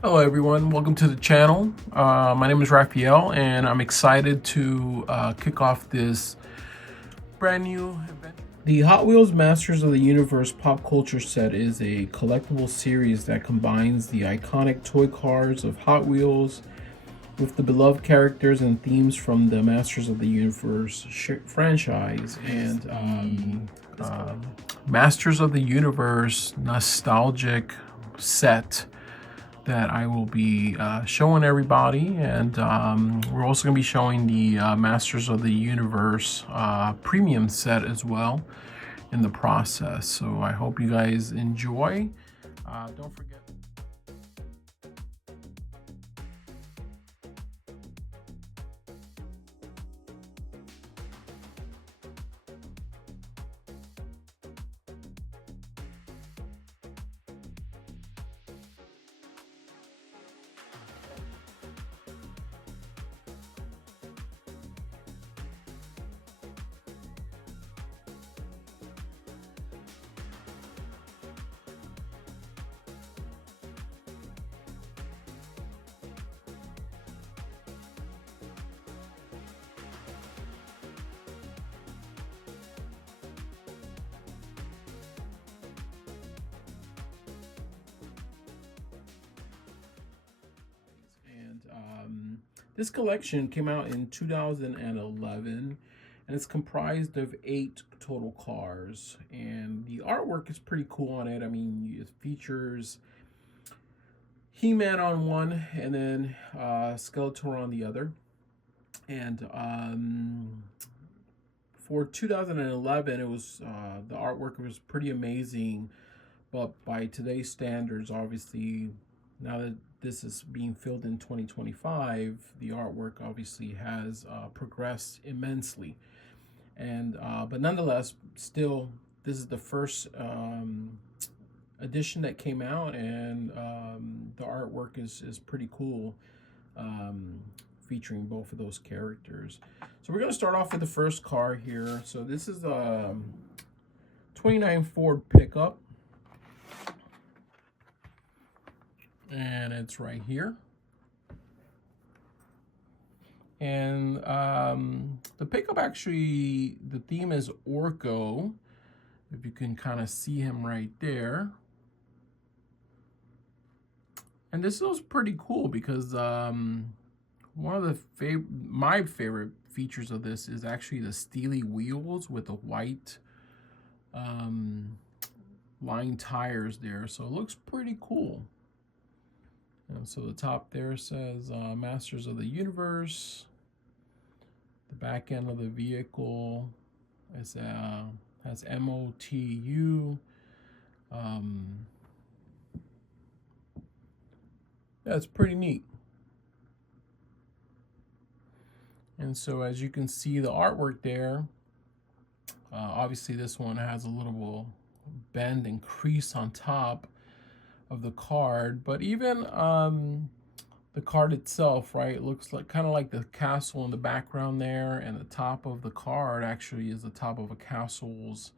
Hello everyone, welcome to the channel. My name is Raphael and I'm excited to kick off this brand new event. The Hot Wheels Masters of the Universe pop culture set is a collectible series that combines the iconic toy cars of Hot Wheels with the beloved characters and themes from the Masters of the Universe franchise. And Masters of the Universe nostalgic set that I will be showing everybody, and we're also going to be showing the Masters of the Universe premium set as well in the process. So I hope you guys enjoy. Don't forget. This collection came out in 2011 and it's comprised of 8 total cars, and the artwork is pretty cool on it. I mean, it features He-Man on one and then Skeletor on the other. And for 2011, it was the artwork was pretty amazing, but by today's standards, obviously, now that this is being filmed in 2025, the artwork obviously has progressed immensely. And but nonetheless, still, this is the first edition that came out, and the artwork is pretty cool, featuring both of those characters. So we're going to start off with the first car here. So this is a 29 Ford pickup, and it's right here. And the pickup, actually, the theme is Orko, if you can kind of see him right there. And this was pretty cool because one of the my favorite features of this is actually the steely wheels with the white lined tires there. So it looks pretty cool. And so the top there says Masters of the Universe. The back end of the vehicle is has MOTU. That's pretty neat. And so as you can see the artwork there, obviously this one has a little bend and crease on top of the card, but even the card itself, right, it looks like kind of like the castle in the background there, and the top of the card actually is the top of a castle's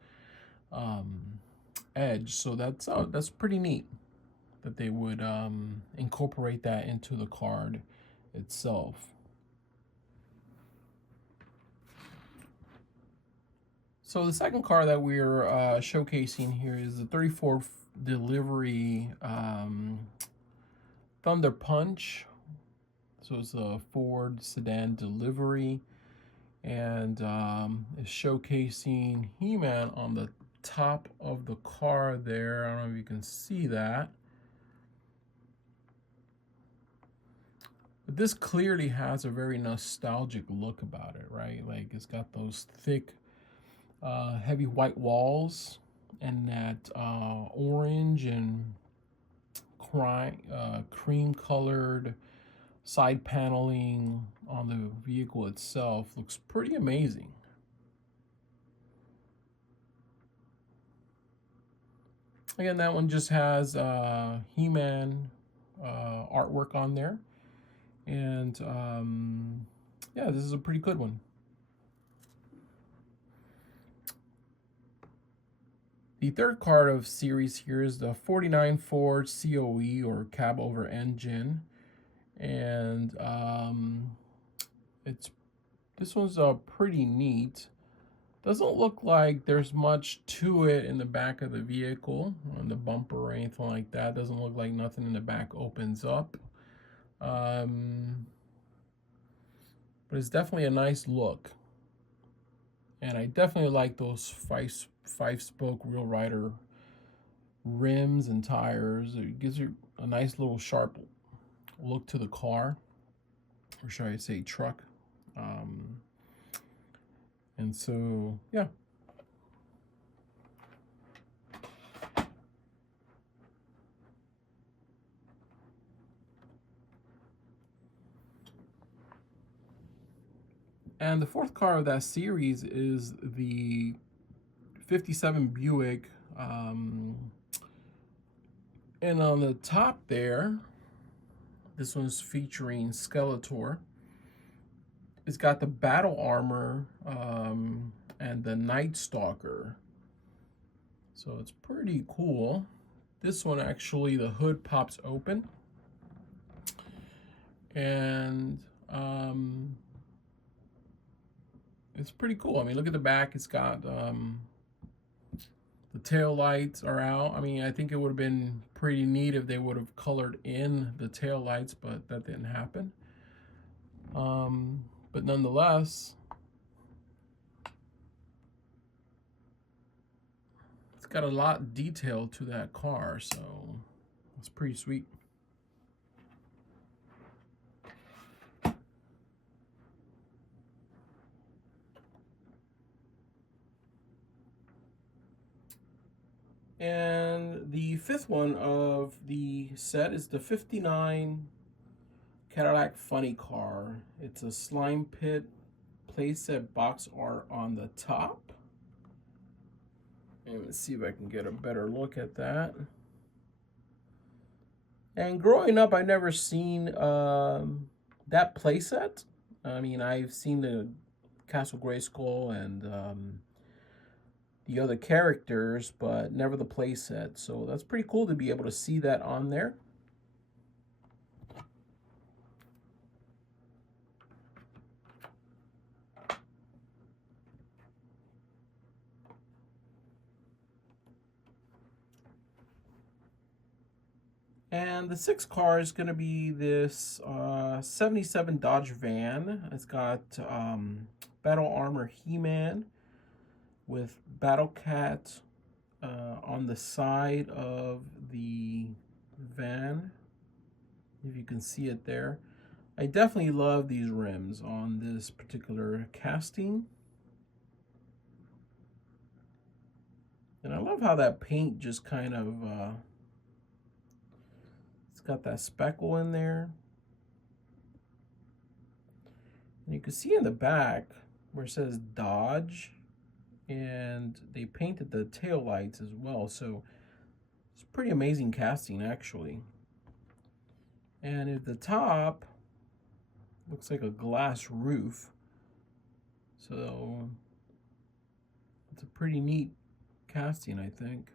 edge. So that's pretty neat that they would incorporate that into the card itself. So the second car that we're showcasing here is the 34 delivery Thunder Punch. So it's a Ford sedan delivery, and it's showcasing He-Man on the top of the car there. I don't know if you can see that. But this clearly has a very nostalgic look about it, right? Like it's got those thick, heavy white walls and that orange and cream colored side paneling on the vehicle itself. Looks pretty amazing. Again, that one just has He-Man artwork on there. And yeah, this is a pretty good one. The third card of series here is the 49 Ford COE, or cab over engine, and this one's pretty neat. Doesn't look like there's much to it in the back of the vehicle, on the bumper or anything like that. Doesn't look like nothing in the back opens up. But it's definitely a nice look. And I definitely like those five-spoke Wheel Rider rims and tires. It gives you a nice little sharp look to the car, or should I say truck. And so, yeah. And the fourth car of that series is the 57 Buick. And on the top there, this one's featuring Skeletor. It's got the battle armor and the Night Stalker. So it's pretty cool. This one actually, the hood pops open. And it's pretty cool. I mean, look at the back. It's got the tail lights are out. I mean, I think it would have been pretty neat if they would have colored in the tail lights, but that didn't happen. But nonetheless, it's got a lot of detail to that car, so it's pretty sweet. And the fifth one of the set is the 59 Cadillac Funny Car. It's a slime pit playset box art on the top. And let's see if I can get a better look at that. And growing up, I've never seen that playset. I mean, I've seen the Castle Grayskull and the other characters, but never the playset. So that's pretty cool to be able to see that on there. And the sixth car is going to be this 77 Dodge van. It's got Battle Armor He-Man with Battle Cat on the side of the van, if you can see it there. I definitely love these rims on this particular casting. And I love how that paint just kind of, it's got that speckle in there. And you can see in the back where it says Dodge, and they painted the tail lights as well. So it's pretty amazing casting, actually. And at the top, looks like a glass roof. So it's a pretty neat casting, I think.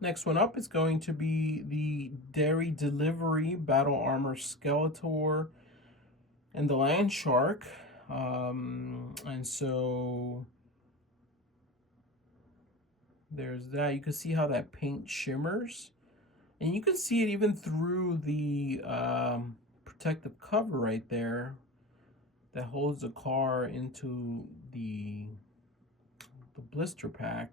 Next one up is going to be the Dairy Delivery Battle Armor Skeletor and the Land Shark. And so there's that. You can see how that paint shimmers. And you can see it even through the protective cover right there that holds the car into the blister pack.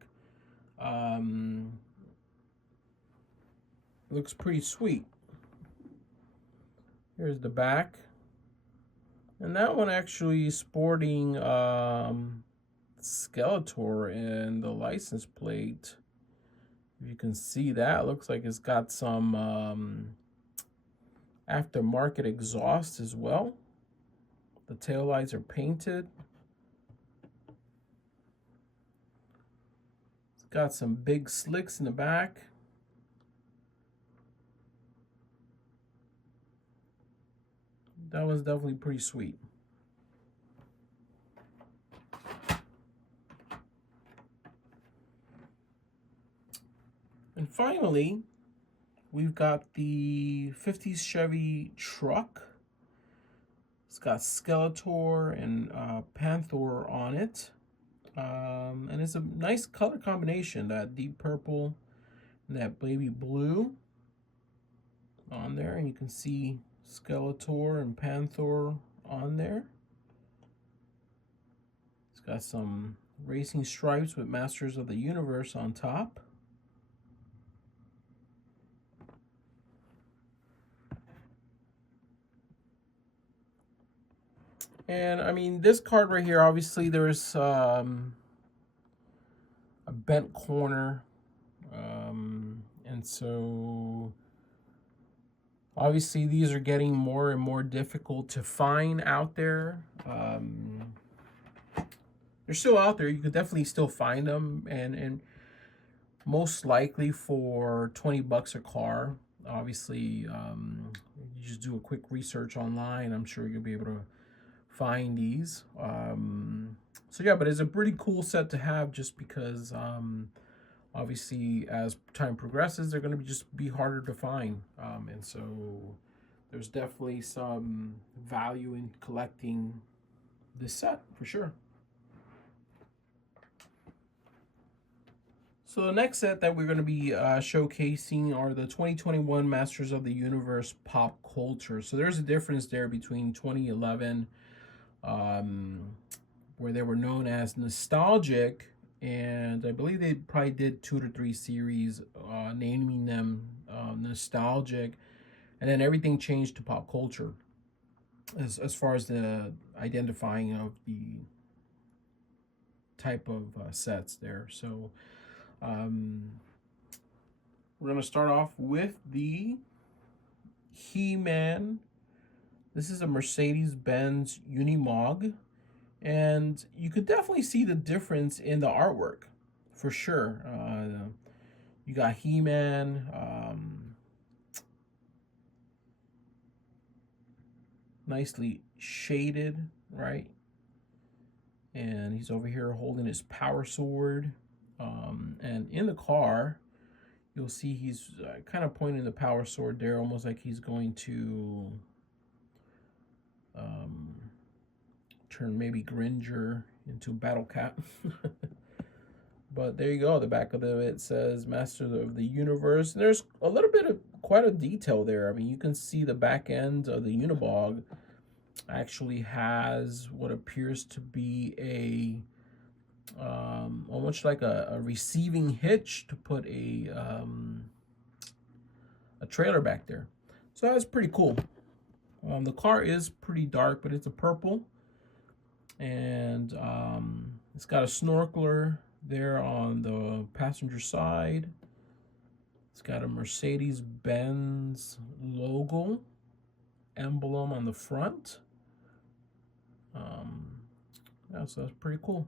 Looks pretty sweet. Here's the back. And that one actually sporting Skeletor in the license plate. If you can see that, looks like it's got some aftermarket exhaust as well. The taillights are painted. It's got some big slicks in the back. That was definitely pretty sweet. And finally, we've got the 50s Chevy truck. It's got Skeletor and Panther on it. And it's a nice color combination, that deep purple and that baby blue on there. And you can see Skeletor and Panther on there. It's got some racing stripes with Masters of the Universe on top. And I mean, this card right here, obviously there's a bent corner. And so obviously these are getting more and more difficult to find out there. They're still out there. You could definitely still find them, and most likely for 20 bucks a car. Obviously, you just do a quick research online. I'm sure you'll be able to find these. So yeah, but it's a pretty cool set to have, just because obviously as time progresses, they're going to just be harder to find. And so there's definitely some value in collecting this set for sure. So the next set that we're going to be showcasing are the 2021 Masters of the Universe Pop Culture. So there's a difference there between 2011, where they were known as Nostalgic, and I believe they probably did 2 to 3 series naming them Nostalgic, and then everything changed to Pop Culture as far as the identifying of the type of sets there. So we're going to start off with the He-Man. This is a Mercedes-Benz Unimog, and you could definitely see the difference in the artwork for sure. You got He-Man, nicely shaded, right? And he's over here holding his power sword. And in the car, you'll see he's kind of pointing the power sword there, almost like he's going to turn maybe Gringer into Battle Cat. But there you go. The back of it says Master of the Universe. And there's a little bit of quite a detail there. I mean, you can see the back end of the Unibog actually has what appears to be a almost like a receiving hitch to put a trailer back there. So that's pretty cool. The car is pretty dark, but it's a purple, and it's got a snorkeler there on the passenger side. It's got a Mercedes-Benz logo emblem on the front. Yeah, so that's pretty cool.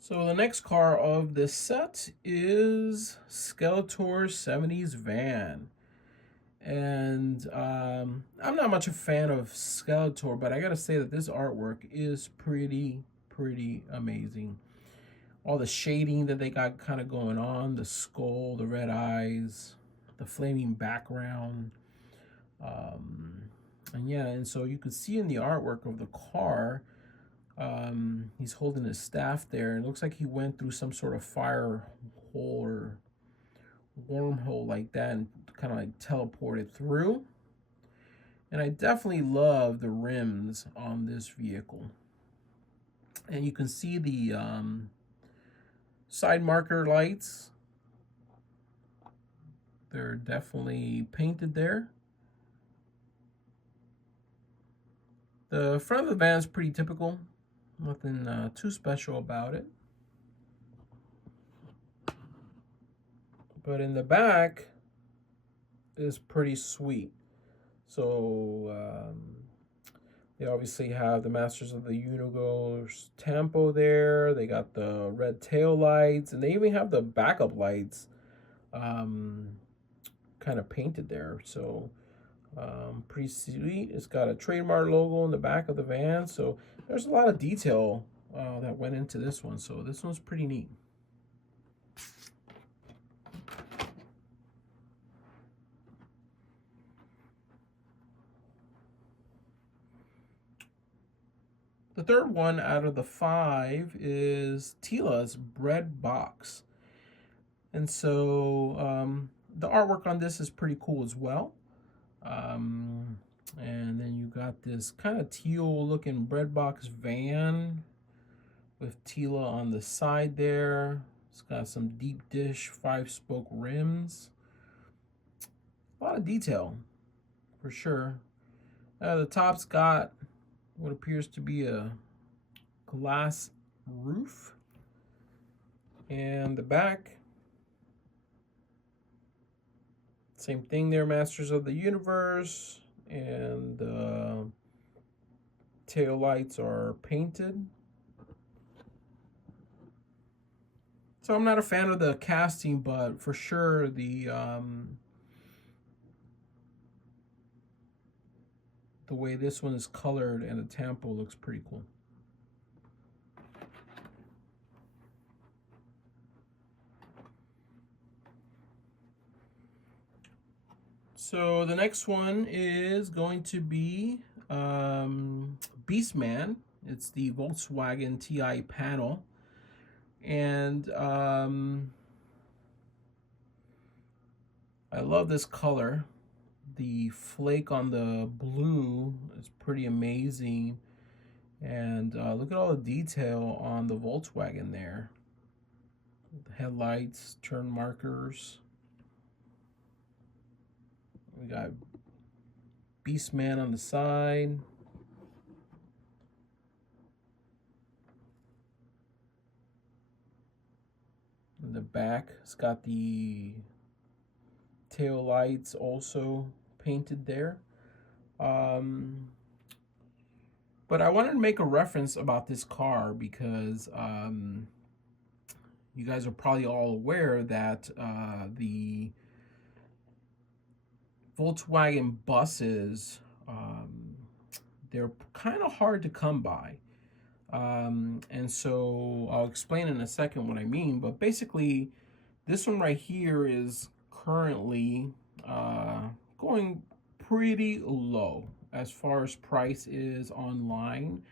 So the next car of this set is Skeletor's 70s van. And I'm not much a fan of Skeletor, but I gotta say that this artwork is pretty amazing. All the shading that they got kind of going on, the skull, the red eyes, the flaming background. And yeah, and so you can see in the artwork of the car, he's holding his staff there. It looks like he went through some sort of fire hole or wormhole like that and kind of like teleported through. And I definitely love the rims on this vehicle. And you can see the side marker lights. They're definitely painted there. The front of the van is pretty typical. Nothing too special about it. But in the back is pretty sweet. So They obviously have the Masters of the Universe Tempo there. They got the red tail lights, and they even have the backup lights um, kind of painted there. So pretty sweet. It's got a trademark logo in the back of the van. So there's a lot of detail that went into this one. So this one's pretty neat. The third one out of the 5 is Tila's Bread Box. And so the artwork on this is pretty cool as well. And then you got this kind of teal looking bread box van with Tila on the side there. It's got some deep dish 5-spoke rims. A lot of detail for sure. The top's got what appears to be a glass roof. And the back, same thing there, Masters of the Universe. And the tail lights are painted. So I'm not a fan of the casting, but for sure the way this one is colored and the tempo looks pretty cool. So the next one is going to be Beastman. It's the Volkswagen TI panel. And I love this color. The flake on the blue is pretty amazing. And look at all the detail on the Volkswagen there. The headlights, turn markers. We got Beastman on the side. In the back, it's got the tail lights also painted there. But I wanted to make a reference about this car because you guys are probably all aware that the Volkswagen buses, they're kind of hard to come by. And so I'll explain in a second what I mean, but basically this one right here is currently going pretty low as far as price is online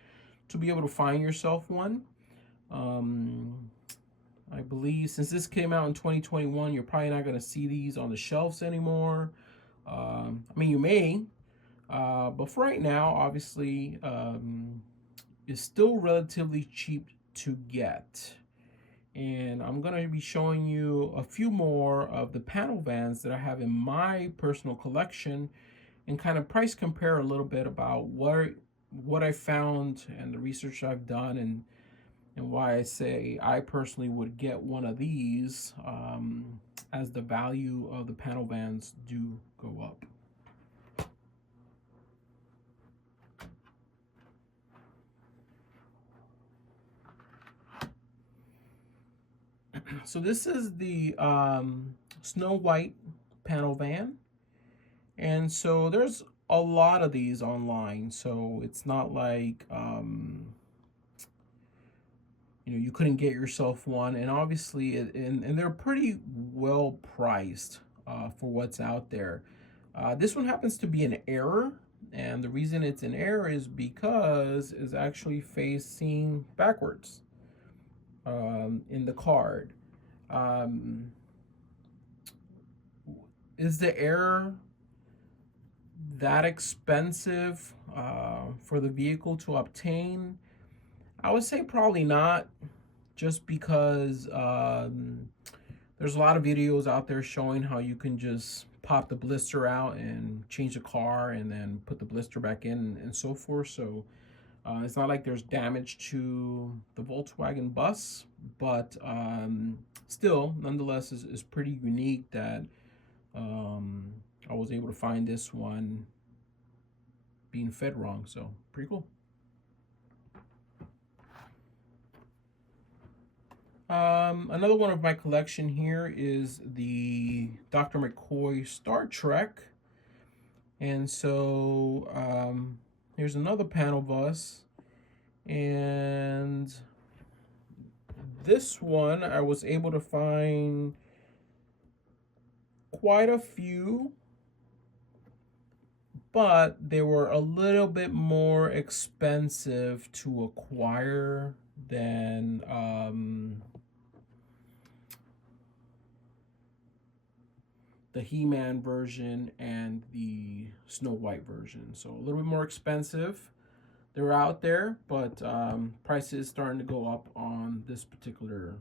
to be able to find yourself one. I believe since this came out in 2021, you're probably not going to see these on the shelves anymore. I mean, you may, but for right now, obviously, it's still relatively cheap to get. And I'm going to be showing you a few more of the panel vans that I have in my personal collection and kind of price compare a little bit about what I found and the research I've done and why I say I personally would get one of these as the value of the panel vans do go up. So this is the Snow White panel van. And so there's a lot of these online. So it's not like, you couldn't get yourself one. And obviously, and they're pretty well priced for what's out there. This one happens to be an error. And the reason it's an error is because it's actually facing backwards in the card. Is the error that expensive for the vehicle to obtain? I would say probably not, just because there's a lot of videos out there showing how you can just pop the blister out and change the car and then put the blister back in and so forth. So it's not like there's damage to the Volkswagen bus, but still, nonetheless, is pretty unique that I was able to find this one being fed wrong. So pretty cool. Another one of my collection here is the Dr. McCoy Star Trek. And so here's another panel bus. And this one I was able to find quite a few, but they were a little bit more expensive to acquire than the He-Man version and the Snow White version. So a little bit more expensive. They're out there, but prices starting to go up on this particular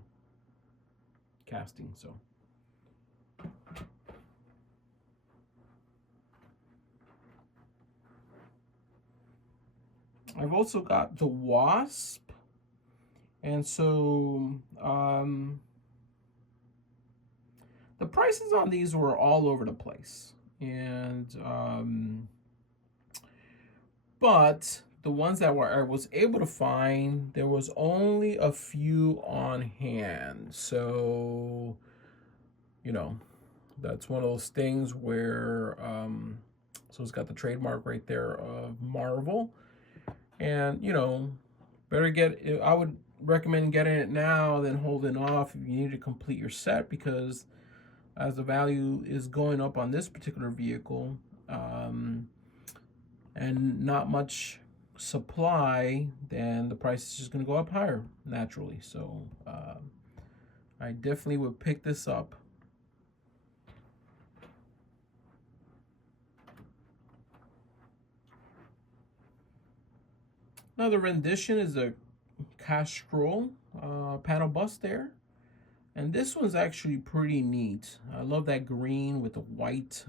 casting. So I've also got the Wasp, and so the prices on these were all over the place, and but the ones that I was able to find, there was only a few on hand. So, you know, that's one of those things where, so it's got the trademark right there of Marvel. And, you know, better get, I would recommend getting it now than holding off if you need to complete your set, because as the value is going up on this particular vehicle, and not much supply, then the price is just going to go up higher naturally. So I definitely would pick this up. Another rendition is a Castrol panel bus there. And this one's actually pretty neat. I love that green with the white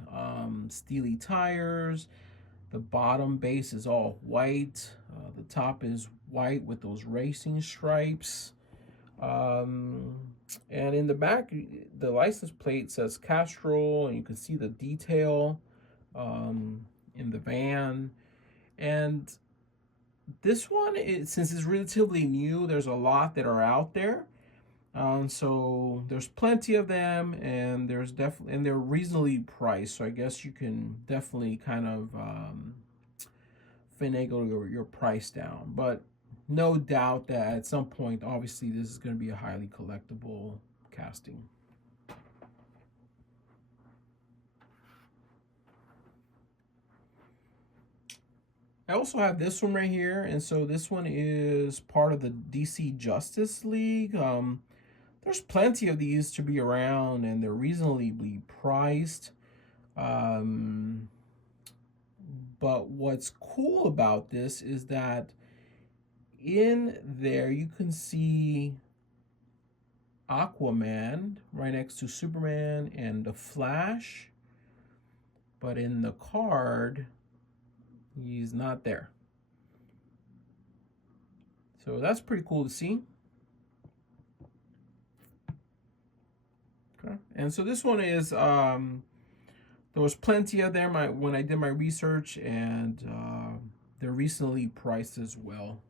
steely tires. The bottom base is all white. The top is white with those racing stripes. And in the back, the license plate says Castrol, and you can see the detail in the van. And this one, since it's relatively new, there's a lot that are out there. So there's plenty of them, and they're reasonably priced. So I guess you can definitely kind of finagle your price down. But no doubt that at some point, obviously, this is going to be a highly collectible casting. I also have this one right here, and so this one is part of the DC Justice League. There's plenty of these to be around, and they're reasonably priced. But what's cool about this is that in there you can see Aquaman right next to Superman and the Flash, but in the card he's not there. So that's pretty cool to see. Okay. And so this one is there was plenty of them when I did my research, and they're recently priced as well.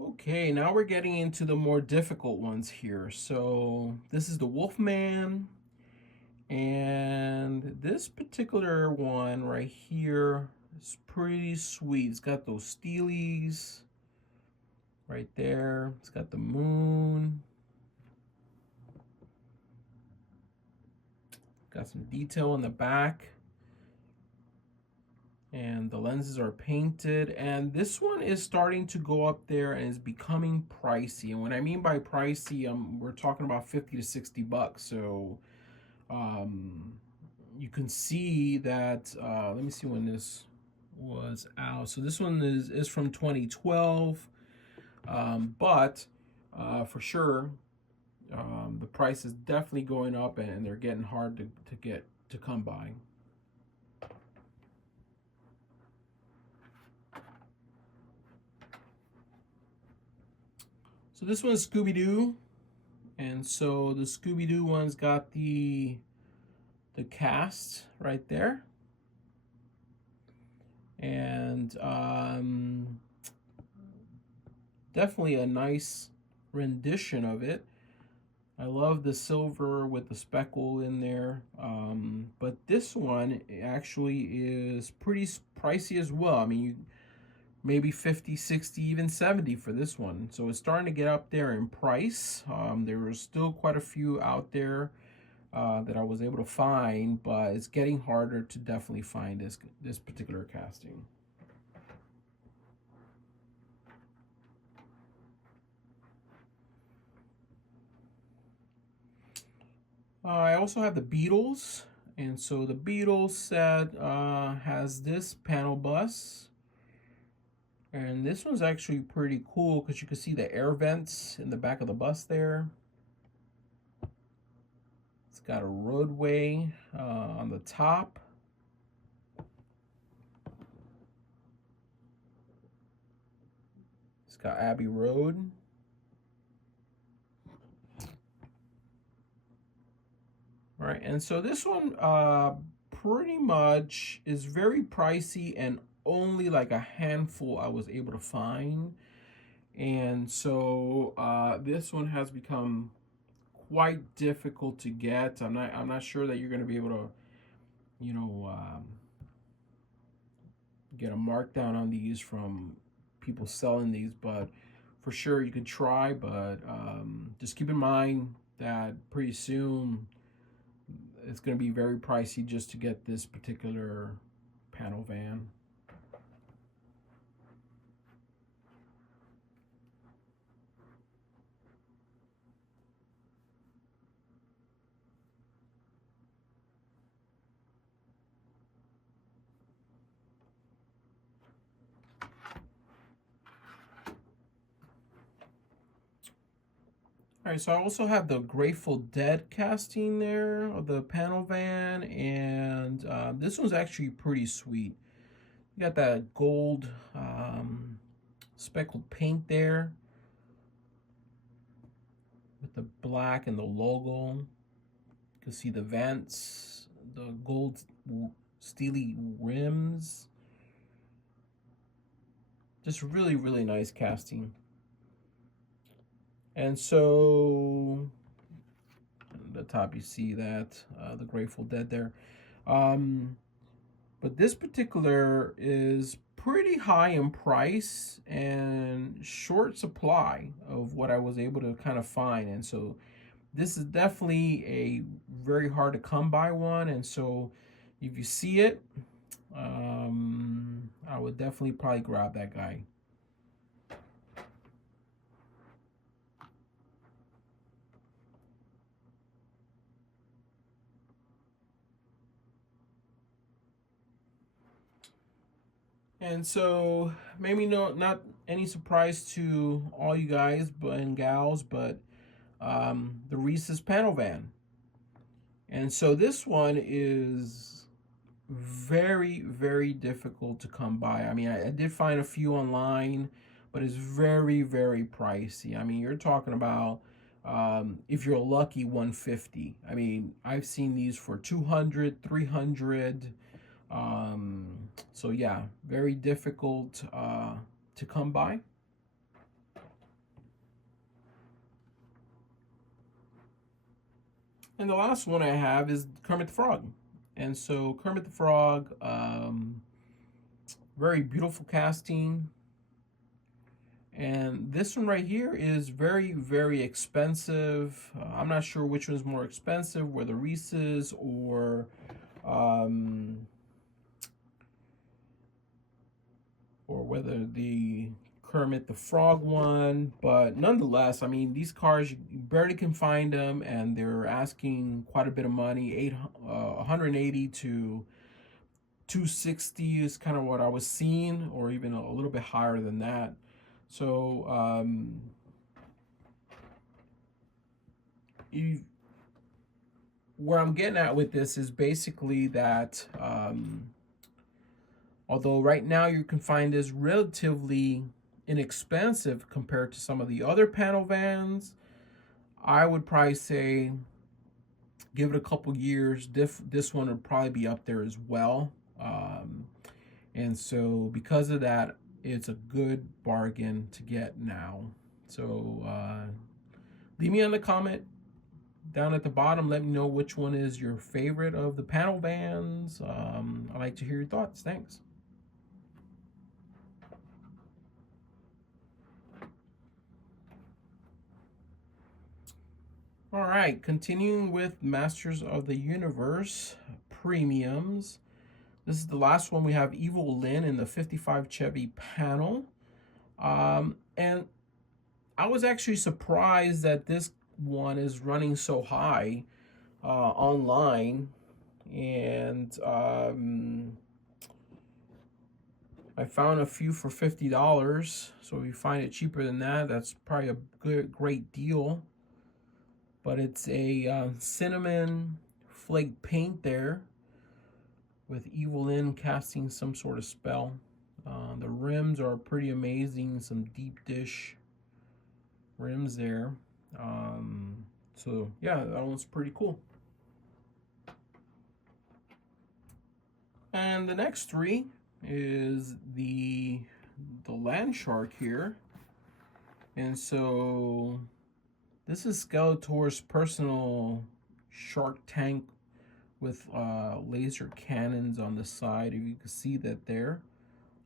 Okay, now we're getting into the more difficult ones here. So this is the Wolfman, and this particular one right here is pretty sweet. It's got those steelies right there. It's got the moon. Got some detail in the back. And the lenses are painted. And this one is starting to go up there and is becoming pricey. And what I mean by pricey, we're talking about 50 to 60 bucks. So you can see that, let me see when this was out. So this one is from 2012. But for sure, the price is definitely going up, and they're getting hard to come by. So this one's Scooby-Doo, And so the Scooby-Doo one's got the cast right there. And definitely a nice rendition of it. I love the silver with the speckle in there. But this one actually is pretty pricey as well. I mean, maybe 50, 60, even 70 for this one. So it's starting to get up there in price. There are still quite a few out there that I was able to find, but it's getting harder to definitely find this particular casting. I also have the Beatles, and so the Beatles set has this panel bus, and this one's actually pretty cool because you can see the air vents in the back of the bus there. It's got a roadway on the top. It's got Abbey Road. All right, and so this one pretty much is very pricey and only like a handful I was able to find. And so this one has become quite difficult to get. I'm not sure that you're going to be able to, you know, get a markdown on these from people selling these, but for sure you can try. But just keep in mind that pretty soon it's going to be very pricey just to get this particular panel van. All right, so I also have the Grateful Dead casting there of the panel van, and this one's actually pretty sweet. You got that gold speckled paint there with the black and the logo. You can see the vents, the gold steely rims. Just really, really nice casting. And so at the top you see that the Grateful Dead there. But this particular is pretty high in price and short supply of what I was able to kind of find. And so this is definitely a very hard to come by one. And so if you see it, I would definitely probably grab that guy. And so maybe not any surprise to all you guys and gals, but the Reese's panel van. And so this one is very, very difficult to come by. I mean, I did find a few online, but it's very, very pricey. I mean, you're talking about if you're lucky, 150. I mean, I've seen these for 200, 300. So yeah, very difficult to come by. And the last one I have is Kermit the Frog. And so Kermit the Frog, very beautiful casting. And this one right here is very, very expensive. I'm not sure which one's more expensive, whether Reese's or whether the Kermit the Frog one, but nonetheless, I mean, these cars, you barely can find them, and they're asking quite a bit of money. 180 to 260 is kind of what I was seeing, or even a little bit higher than that. So where I'm getting at with this is basically that although right now you can find this relatively inexpensive compared to some of the other panel vans, I would probably say give it a couple years. This one would probably be up there as well. And so because of that, it's a good bargain to get now. So leave me on the comment down at the bottom. Let me know which one is your favorite of the panel vans. I'd like to hear your thoughts. Thanks. All right, continuing with Masters of the Universe premiums. This is the last one. We have Evil Lynn in the 55 Chevy panel. And I was actually surprised that this one is running so high online. And I found a few for $50. So if you find it cheaper than that, that's probably a great deal. But it's a cinnamon flake paint there with Evil Lynn casting some sort of spell. The rims are pretty amazing, some deep dish rims there. So yeah, that one's pretty cool. And the next three is the land shark here. And so this is Skeletor's personal shark tank with laser cannons on the side. If you can see that there,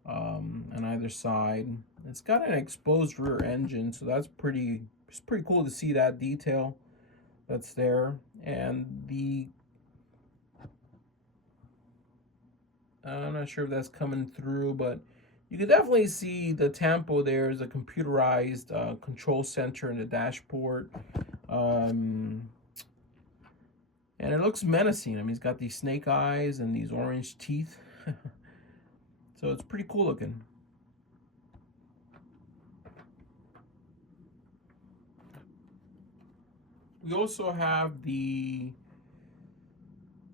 on either side. It's got an exposed rear engine, so it's pretty cool to see that detail that's there. And I'm not sure if that's coming through, but you can definitely see the tempo there is a computerized control center in the dashboard. And it looks menacing. I mean, he's got these snake eyes and these orange teeth. So it's pretty cool looking. We also have the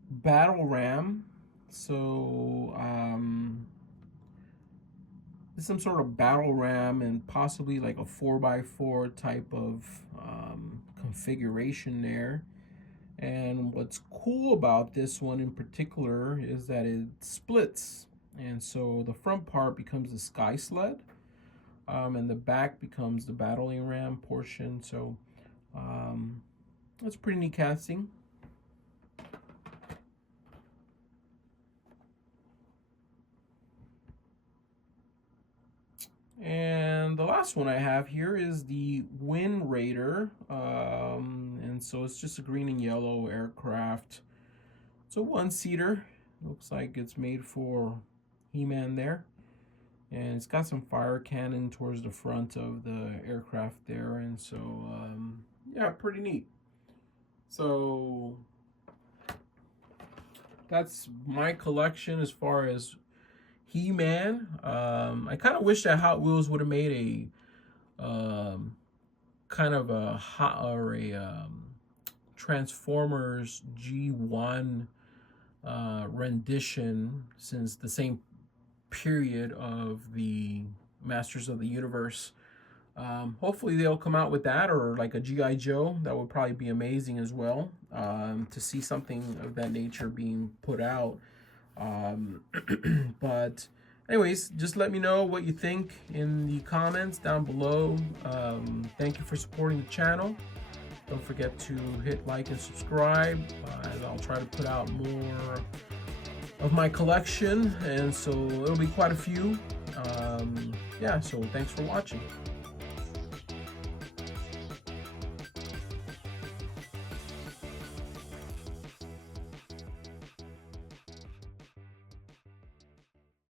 battle ram. So this is some sort of battle ram and possibly like a 4x4 type of configuration there. And what's cool about this one in particular is that it splits. And so the front part becomes the sky sled, and the back becomes the battling ram portion. So that's pretty neat casting. And the last one I have here is the Wind Raider. And so it's just a green and yellow aircraft. It's a one-seater. Looks like it's made for He-Man there. And it's got some fire cannon towards the front of the aircraft there. And so, yeah, pretty neat. So that's my collection as far as He-Man. I kind of wish that Hot Wheels would have made a kind of a Transformers G1 rendition, since the same period of the Masters of the Universe. Hopefully they'll come out with that, or like a G.I. Joe. That would probably be amazing as well, to see something of that nature being put out. But anyways, just let me know what you think in the comments down below. Thank you for supporting the channel. Don't forget to hit like and subscribe, as I'll try to put out more of my collection, and so it'll be quite a few. Yeah, so thanks for watching.